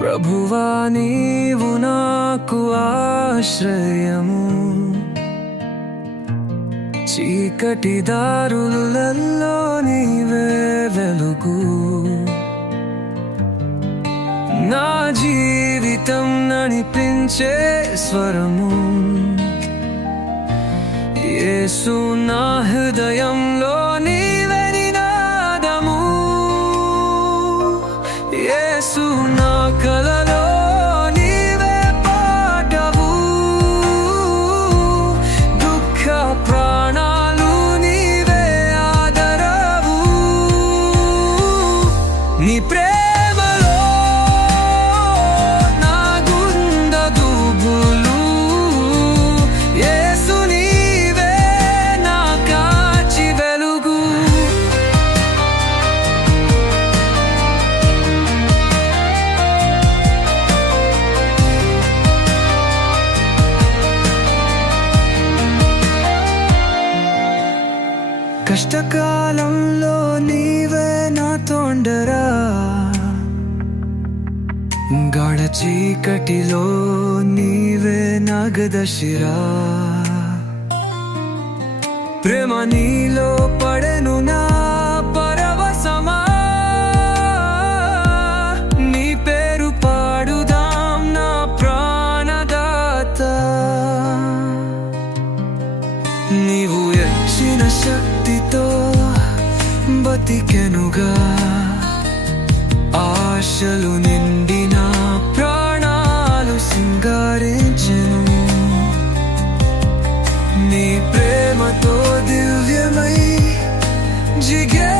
ప్రభువా నీవు నాకు ఆశ్రయము. చీకటి దారులలో నీవే వెలుగు. నా జీవితం నడిపించే స్వరము. యేసు నా హృదయంలో యేసు నా కష్టకాలంలో నీవే నా తోండరా? గాఢ చీకటిలో నీవే నాగదశిరా ప్రేమ నీలో పడెను నా బతికెనుగా. ఆశలు నిండిన ప్రాణాలు సింగారించెను. నీ ప్రేమతో దివ్యమై జిగే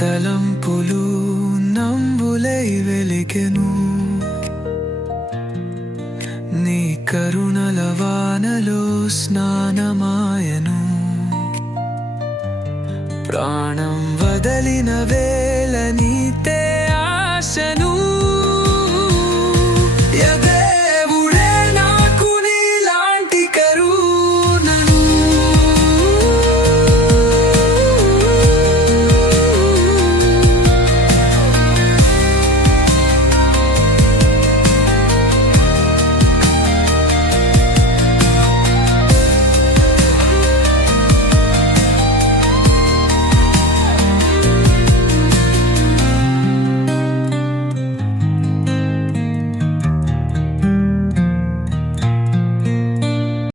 తలంపులు నంబులై వెలికెను. నీ కరుణల వానలో స్నానమాయను. ప్రాణం వదలినవే